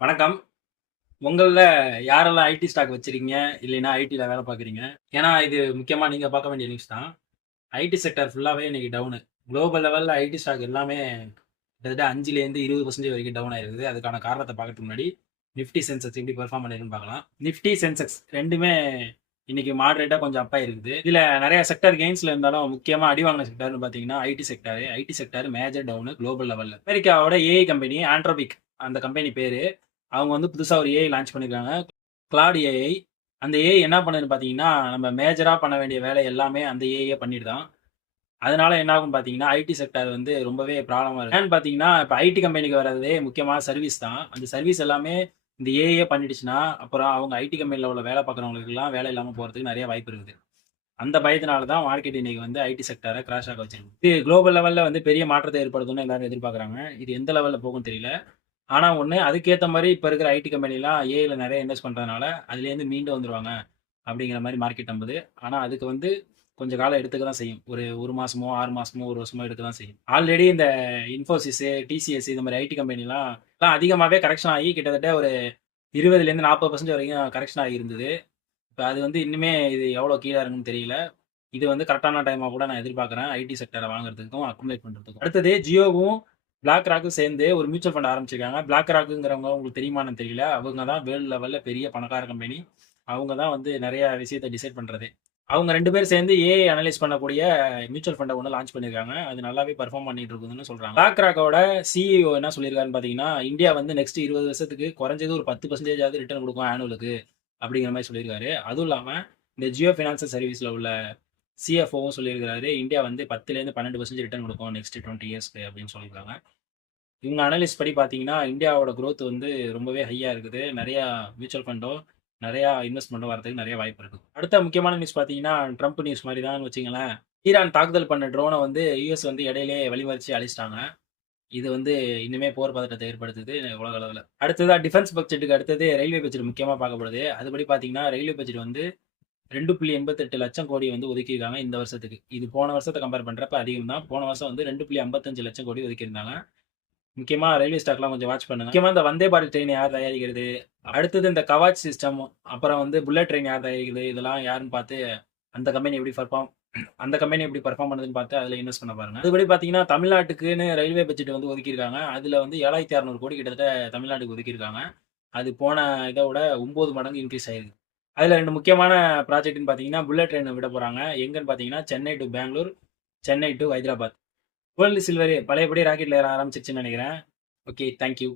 வணக்கம். உங்கள்ல யாரெல்லாம் ID stock வச்சிருக்கீங்க? இல்லைன்னா ஐடில வேலை பார்க்குறீங்க? ஏன்னா, இது முக்கியமா நீங்க பார்க்க வேண்டிய நியூஸ் தான். ஐடி செக்டார் ஃபுல்லாவே இன்னைக்கு டவுனு. குளோபல் லெவல்ல ஐடி ஸ்டாக் எல்லாமே கிட்டத்தட்ட 5லேருந்து 20% வரைக்கும் டவுன் ஆயிருக்குது. அதுக்கான காரணத்த பார்க்கறதுக்கு முன்னாடி, நிஃப்டி, சென்செக்ஸ் எப்படி பெர்ஃபார்ம் பண்ணிருக்குன்னு பார்க்கலாம். நிஃப்டி, சென்செக்ஸ் 2மே இன்னைக்கு மாடரேட்டா கொஞ்சம் அப் ஆயிருக்குது. இதுல நெறைய செக்டார் கெயின்ஸ்ல இருந்தாலும், முக்கியமா அடி வாங்கின செக்டார்ன்னு பார்த்தீங்கன்னா, IT sector. IT sector major down global லெவல்ல. அமெரிக்காவோட ஏஐ கம்பெனி ஆண்ட்ரோபிக் அந்த கம்பெனி பேரு. அவங்க வந்து புதுசா ஒரு ஏஐ லான்ச் பண்ணியிருக்காங்க. Claude AI. அந்த ஏஐ என்ன பண்ணுதுன்னு பார்த்தீங்கன்னா, நம்ம மேஜரா பண்ண வேண்டிய வேலை எல்லாமே அந்த ஏஐயே பண்ணிடுதாம். அதனால என்ன ஆகும்னு பார்த்தீங்கன்னா, ஐடி செக்டார் வந்து ரொம்பவே ப்ராப்ளமா இருக்கு. ஏன்னு பார்த்தீங்கன்னா, இப்ப ஐடி கம்பெனிக்கு வர்றதே முக்கியமா சர்வீஸ் தான். அந்த சர்வீஸ் எல்லாமே இந்த ஏஐயே பண்ணிடுச்சுன்னா, அப்புறம் அவங்க ஐடி கம்பெனில உள்ள வேலை பார்க்குறவங்களுக்கெல்லாம் வேலை இல்லாம போறதுக்கு நெறைய வாய்ப்பு இருக்குது. அந்த பயத்தினால தான் மார்க்கெட் இன்னைக்கு வந்து ஐடி செக்டார கிராஷ் ஆக வச்சிருக்கு. இது குளோபல் லெவல்ல வந்து பெரிய மாற்றத்தை ஏற்படுத்தும்னு எல்லாரும் எதிர்பார்க்குறாங்க. இது எந்த லெவல்ல போகும்னு தெரியல. ஆனா ஒண்ணு, அதுக்கேத்த மாரி இப்ப இருக்கிற ஐடி கம்பெனிலாம் ஏஐல நெறைய இன்வெஸ்ட் பண்றதுனால, அதுலேருந்து மீண்டு வந்துருவாங்க. அப்படிங்கிற மாரி மார்க்கெட் நம்புது. ஆனா அதுக்கு வந்து கொஞ்சம் காலம் எடுத்துக்க தான் செய்யும். ஒரு 1 மாசமோ, 6 மாசமோ, 1 வருஷமோ எடுக்க தான் செய்யும். ஆல்ரெடி இந்த இன்ஃபோசிஸ், டிசிஎஸ் இந்த மாரி ஐடி கம்பெனிலாம் அதிகமாவே கரெக்ஷன் ஆகி கிட்டத்தட்ட ஒரு 20லேருந்து 40% வரைக்கும் கரெக்ஷன் ஆகியிருந்தது. இப்ப அது வந்து இன்னுமே இது எவ்வளோ கீழ இறங்கும்னு தெரியல. இது வந்து கரெக்ட்டான டைமா கூட நான் எதிர்பார்க்குறேன். ஐடி செக்டார வாங்குறதுக்கும், அக்குமுலேட் பண்றதுக்கும். அடுத்தது ஜியோவும், பிளாக் ராக்கும் சேர்ந்து ஒரு மியூச்சுவல் ஃபண்ட் ஆரம்பிச்சிருக்காங்க. பிளாக் ராக்குங்கிறவங்க உங்களுக்கு தெரியுமான்னு தெரியல. அவங்க தான் வேர்ல்ட் லெவல்ல பெரிய பணக்கார கம்பெனி. அவங்க தான் வந்து நெறைய விஷயத்த டிசைட் பண்றதே. அவங்க 2 பேரும் சேர்ந்து ஏஐ அனலைஸ் பண்ணக்கூடிய மியூச்சுவல் ஃபண்ட ஒண்ணு லான்ச் பண்ணியிருக்காங்க. அது நல்லாவே பெர்ஃபார்ம் பண்ணிட்டு இருக்குதுன்னு சொல்றாங்க. பிளாக் ராக்கோட சிஇஓ என்ன சொல்லியிருக்காருன்னு பார்த்தீங்கன்னா, இந்தியா வந்து நெக்ஸ்ட் 20 வருஷத்துக்கு குறைஞ்சது ஒரு 10% ஆவது ரிட்டர்ன் குடுக்கும் ஆனுவலுக்கு அப்படிங்கிற மாரி சொல்லியிருக்காரு. அதுவும் இல்லாம இந்த ஜியோ ஃபினான்சியல் சர்வீஸ்ல உள்ள சிஎஃப்ஓவும் சொல்லியிருக்கிறாரு. இந்தியா வந்து 10லேருந்து 12% ரிட்டர்ன் குடுக்கும் நெக்ஸ்ட் 20 இயர்ஸ்க்கு அப்படின்னு சொல்லியிருக்காங்க. இவங்க அனலிஸ்ட் படி பார்த்தீங்கன்னா, இந்தியாவோட குரோத் வந்து ரொம்பவே ஹையா இருக்குது. நெறையா மியூச்சுவல் ஃபண்டோ, நெறையா இன்வெஸ்ட்மென்ட்டோ வரதுக்கு நெறைய வாய்ப்பு இருக்கு. அடுத்த முக்கியமான நியூஸ் பார்த்தீங்கன்னா, ட்ரம்ப் நியூஸ் மாரி தான்னு வச்சுக்கங்களேன். ஈரான் தாக்குதல் பண்ண ட்ரோன வந்து யுஎஸ் வந்து இடையிலேயே வழிமறிச்சு அழிச்சுட்டாங்க. இது வந்து இன்னுமே போர் பதட்டத்தை ஏற்படுத்துது உலக அளவுல. அடுத்ததா டிஃபென்ஸ் பட்ஜெட்டுக்கு அடுத்தது ரயில்வே பட்ஜெட் முக்கியமா பார்க்கப்படுது. அதுபடி பார்த்தீங்கன்னா, ரயில்வே பட்ஜெட் வந்து 2.88 லட்சம் கோடி வந்து ஒதுக்கியிருக்காங்க இந்த வருஷத்துக்கு. இது போன வருஷத்த கம்பேர் பண்றப்ப அதிகம் தான். போன வருஷம் வந்து 2.55 லட்சம் கோடி ஒதுக்கியிருந்தாங்க. முக்கியமா ரயில்வே ஸ்டாக்லாம் கொஞ்சம் வாட்ச் பண்ணுங்க. முக்கியமா இந்த வந்தே பாரத் ட்ரெயின் யார் தயாரிக்கிறது? அடுத்தது இந்த கவாச் சிஸ்டம், அப்புறம் வந்து புல்லட் ட்ரெயின் யார் தயாரிக்கிறது? இதெல்லாம் யாருன்னு பார்த்து அந்த கம்பெனி எப்படி பெர்ஃபார்ம் பண்ணுதுன்னு பார்த்து அதுல இன்வெஸ்ட் பண்ண பாருங்க. அதுபடி பார்த்தீங்கன்னா, தமிழ்நாட்டுக்குன்னு ரயில்வே பட்ஜெட் வந்து ஒதுக்கியிருக்காங்க. அதுல வந்து 7,600 கோடி கிட்டத்தட்ட தமிழ்நாட்டுக்கு ஒதுக்கியிருக்காங்க. அது போன இத விட 9 மடங்கு இன்கிரீஸ் ஆயிருக்கு. அதுல 2 முக்கியமான ப்ராஜெக்ட்ன்னு பார்த்தீங்கன்னா, புல்லட் ட்ரெயின் விட போறாங்க. எங்கன்னு பார்த்தீங்கன்னா, Chennai to Bangalore, Chennai to Hyderabad. World silver பழையபடி ராக்கெட்ல ஏற ஆரம்பிச்சிருச்சுன்னு நினைக்கிறேன். Okay, thank you.